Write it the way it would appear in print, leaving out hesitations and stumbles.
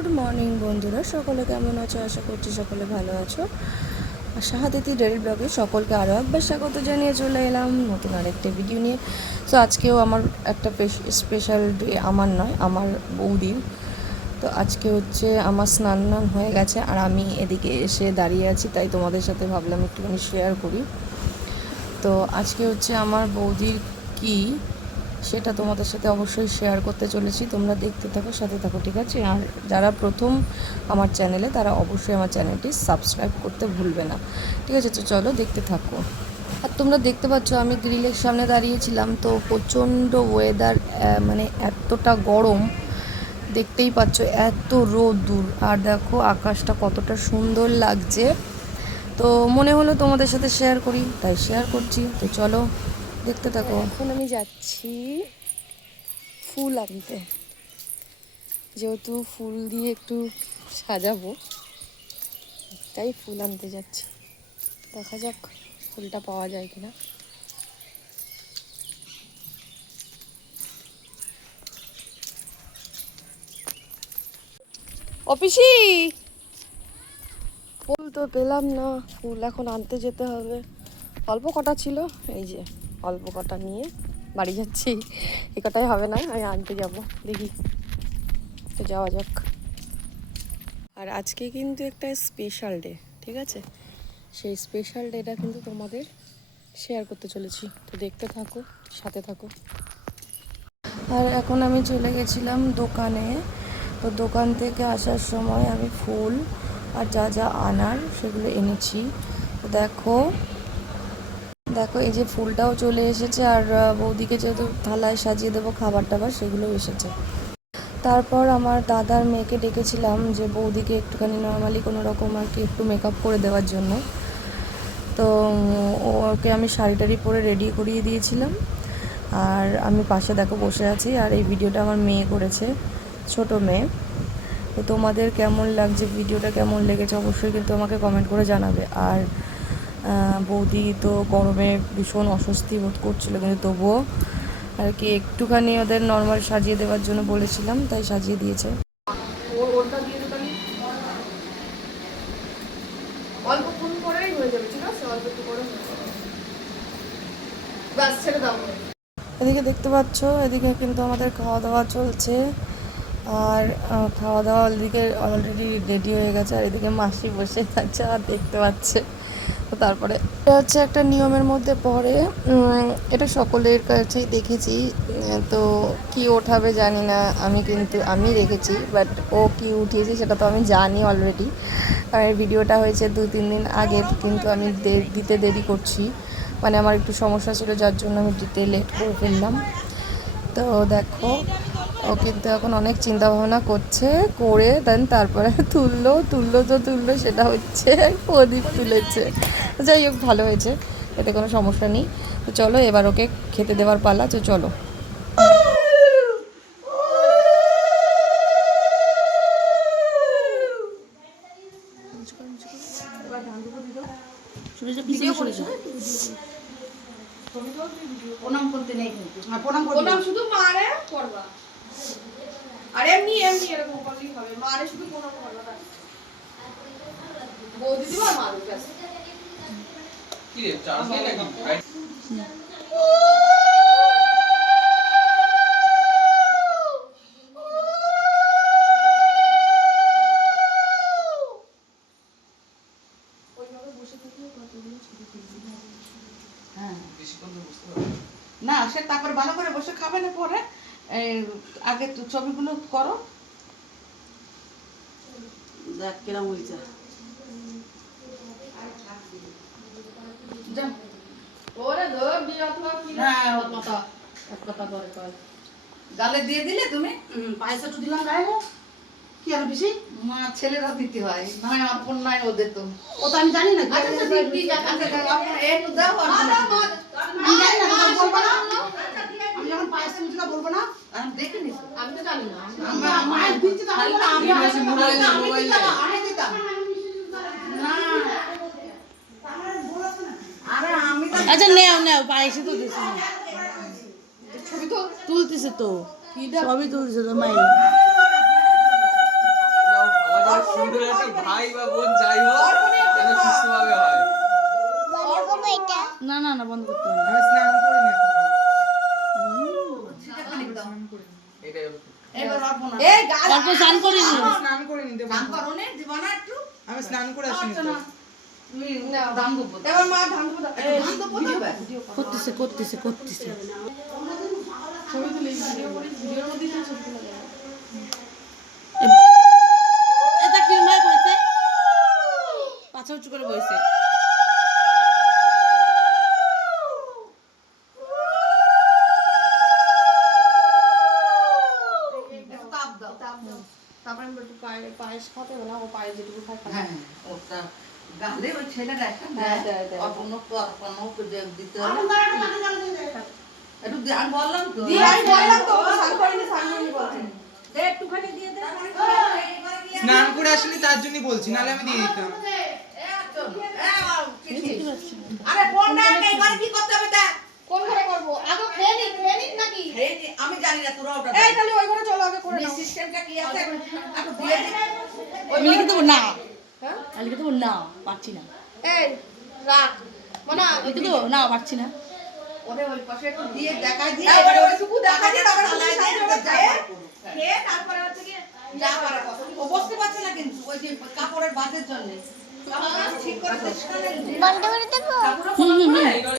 Good morning বন্ধুরা, সকলে কেমন আছো? আশা করছি সকলে ভালো আছো। আর শাহাদাতি ডেইলি ব্লগে সকলকে আরও একবার স্বাগত জানিয়ে চলে এলাম নতুন আরেকটা ভিডিও নিয়ে। তো আজকেও আমার একটা স্পেশাল ডে, আমার নয়, আমার বৌদির। তো আজকে হচ্ছে আমার স্নান হয়ে গেছে আর আমি এদিকে এসে দাঁড়িয়ে আছি, তাই তোমাদের সাথে ভাবলাম একটুখানি শেয়ার করি। তো আজকে হচ্ছে আমার বৌদির কি সেটা তোমাদের সাথে অবশ্যই শেয়ার করতে চলেছি। তোমরা দেখতে থাকো, সাথে থাকো, ঠিক আছে? আর যারা প্রথম আমার চ্যানেলে, তারা অবশ্যই আমার চ্যানেলটি সাবস্ক্রাইব করতে ভুলবে না, ঠিক আছে? তো চলো দেখতে থাকো। আর তোমরা দেখতে পাচ্ছ আমি গ্রিলের সামনে দাঁড়িয়েছিলাম, তো প্রচণ্ড ওয়েদার, মানে এতটা গরম, দেখতেই পাচ্ছ এত রোদ্দুর। আর দেখো আকাশটা কতটা সুন্দর লাগছে, তো মনে হলো তোমাদের সাথে শেয়ার করি, তাই শেয়ার করছি। তো চলো দেখতে থাকো। এখন আমি যাচ্ছি ফুল আনতে, যেহেতু ফুল দিয়ে একটু সাজাবো, তাই ফুল আনতে যাচ্ছি। দেখা যাক ফুলটা পাওয়া যায় কিনা। অফিসি ফুল তো পেলাম না, ফুল এখন আনতে যেতে হবে। অল্প কটা ছিল, এই যে অল্প কটা নিয়ে বাড়ি যাচ্ছি। এ কটাই হবে না, আমি আনতে যাব, দেখি। তো যাওয়া যাক। আর আজকে কিন্তু একটা স্পেশাল ডে, ঠিক আছে? সেই স্পেশাল ডেটা কিন্তু তোমাদের শেয়ার করতে চলেছি, তো দেখতে থাকো, সাথে থাকো। আর এখন আমি চলে গেছিলাম দোকানে। তো দোকান থেকে আসার সময় আমি ফুল আর যা যা আনার সেগুলো এনেছি। তো দেখো দেখো এই যে ফুলটাও চলে এসেছে, আর বৌদিকে যেহেতু থালায় সাজিয়ে দেবো খাবার টাবার, সেগুলোও এসেছে। তারপর আমার দাদার মেয়েকে ডেকেছিলাম যে বৌদিকে একটুখানি নর্মালি কোনো রকম আর কি একটু মেকআপ করে দেওয়ার জন্য। তো ওকে আমি শাড়ি টাড়ি পরে রেডি করিয়ে দিয়েছিলাম, আর আমি পাশে দেখো বসে আছি। আর এই ভিডিওটা আমার মেয়ে করেছে, ছোট মেয়ে। তো তোমাদের কেমন লাগছে, ভিডিওটা কেমন লেগেছে অবশ্যই কিন্তু আমাকে কমেন্ট করে জানাবে। আর বৌদি তো গরমে ভীষণ অস্বস্তি বোধ করছিল, কিন্তু তবুও আর কি একটুখানি ওদের নর্মাল সাজিয়ে দেওয়ার জন্য বলেছিলাম, তাই সাজিয়ে দিয়েছে। অল্পক্ষণ করেই হয়ে যাবে, ঠিক আছে? অল্প একটু করে বাস ছেড়ে দাও। এদিকে দেখতে পাচ্ছ, এদিকে কিন্তু আমাদের খাওয়া দাওয়া চলছে। আর খাওয়া দাওয়া এদিকে অলরেডি রেডি হয়ে গেছে, আর এদিকে মাসি বসে থাকছে আর দেখতে পাচ্ছে। তো তারপরে এটা হচ্ছে একটা নিয়মের মধ্যে পড়ে, এটা সকলের কাছেই দেখেছি। তো কি ওঠাবে জানি না, আমি রেখেছি, বাট ও কি উঠিয়েছে সেটা তো আমি জানি অলরেডি। আর ভিডিওটা হয়েছে 2-3 দিন আগে, কিন্তু আমি দিতে দেরি করছি, মানে আমার একটু সমস্যা ছিল, যার জন্য আমি দিতে লেট করে ফেললাম। তো দেখো ও কিন্তু এখন অনেক চিন্তা ভাবনা করছে, করে দেন তারপরে তুললো সেটা হচ্ছে প্রদীপ তুলেছে। যাই হোক, ভালো হয়েছে, এতে কোনো সমস্যা নেই। তো চলো এবার ওকে খেতে দেওয়ার পালা, তো চলো। প্রণাম করতে নেই, প্রণাম শুধু মারে করবা, আর এমনি এমনি এরকম করলেই হবে। মারে শুধু প্রণাম করবা, বৌদি দিবা মারু ব্যাস। কি রে চার্জ নেই নাকি? না সে তারপর ভালো করে বসে খাবে না, পরে আগে তো ছবিগুলো করো। দেখ কিরম হয়েছে। গালে দিয়ে দিলে তুমি, পয়সা তো দিলাম গায়ে। কি আর বেশি মা ছেলেরা দিতে হয়, নয় আপন নয় ওদের। তো ও তো আমি জানি না। আমি যখন পায়েস মুখটা বলবো না, আমি দেখিনি, আমি তো জানি না। আচ্ছা নেও নেও, পায়েসে তো দিছে, ছবি তো তুলতেছে, তো সবই তুলছে তো মাই। ছোট একটা ভাই বা বোন যাই হোক যেন সুস্থভাবে হয়। না না না বন্ধ করতে হবে না। আমি স্নান করিনি এটাই এই গাল অল্প স্নান করিনি। আমি স্নান করিনি দেব আমি স্নান করে আসিনি তো। এবার মা ধান কোথা করতেছে করতেছে করতেছে। ছবি তুলে ভিডিও করি ভিডিওর মধ্যে ছবি তুলে দেবো এটা কি ভাই কইছে? পাছা উঁচু করে বইছে। তারপরে আমি একটু পায়েস খাতে হবে না ও পায়েস যেটুকু খাই খাই। হ্যাঁ ওটা গালে ওই ছেলেটা একটা অপূর্ণ দিতে হবে একটু আমি বললাম তো দিয়ে আমি বললাম তো স্নান করিনি বলছি স্নান করে আসিনি তার জন্যই বলছি, নাহলে আমি দিয়ে দিতাম। আরে ফোন না এবারে কি করতে হবে তা কোন ঘরে করবো আগে খেয়ে নিন নাকি আমি জানি না তোরা ওটা এই তাহলে ওই ঘরে চলো আগে করে নাও সিস্টেমটা কি আছে একটু দিয়ে দে আমি লিখে দেবো না। হ্যাঁ আমি লিখে দেবো না পারছি না। এই রাখ মনা লিখে দেবো না পারছি না। ওরে ওই পাশে একটু দিয়ে দেখাই দিয়ে এবারে ওইটুকু দেখা দিয়ে তারপরে চালাই সাইড দিয়ে হবে যা খেয়ে করো। খেয়ে তারপরে হচ্ছে কি যা পারে কথা ও বসতে পারছে না কিন্তু ওই যে কাপড়ের বাজের জন্য ঠিক করে হুম হুম হুম।